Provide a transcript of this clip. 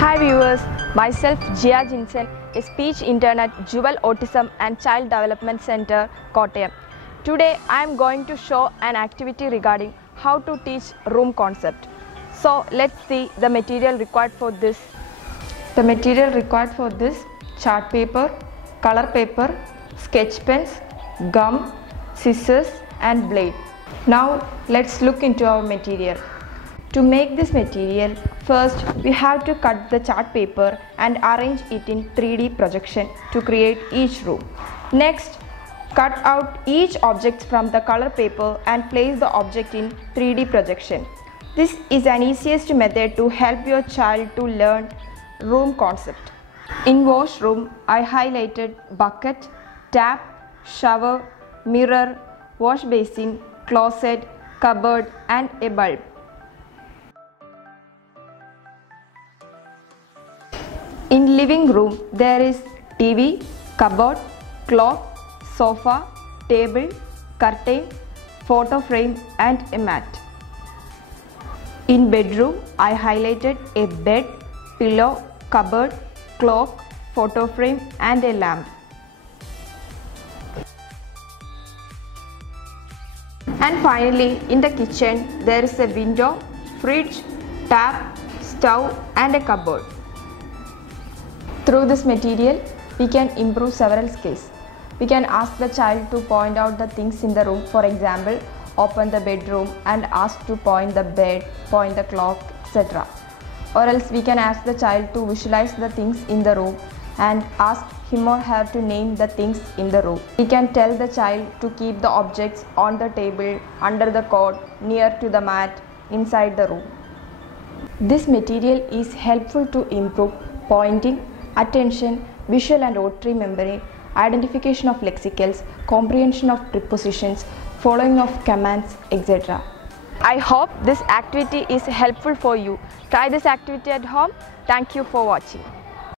Hi viewers, myself Jia Jinsen, a speech intern at Jewel Autism and Child Development Center, Kottayam. Today I am going to show an activity regarding how to teach room concept. So let's see the material required for this. The material required for this: chart paper, color paper, sketch pens, gum, scissors and blade. Now let's look into our material. To make this material, first we have to cut the chart paper and arrange it in 3D projection to create each room. Next, cut out each object from the color paper and place the object in 3D projection. This is an easiest method to help your child to learn room concept. In washroom, I highlighted bucket, tap, shower, mirror, wash basin, closet, cupboard and a bulb. In living room, there is TV, cupboard, clock, sofa, table, curtain, photo frame and a mat. In bedroom, I highlighted a bed, pillow, cupboard, clock, photo frame and a lamp. And finally, in the kitchen, there is a window, fridge, tap, stove and a cupboard. Through this material, we can improve several skills. We can ask the child to point out the things in the room. For example, open the bedroom and ask to point the bed, point the clock, etc. Or else we can ask the child to visualize the things in the room and ask him or her to name the things in the room. We can tell the child to keep the objects on the table, under the cot, near to the mat, inside the room. This material is helpful to improve pointing, attention, visual and auditory memory, identification of lexicals, comprehension of prepositions, following of commands, etc. I hope this activity is helpful for you. Try this activity at home. Thank you for watching.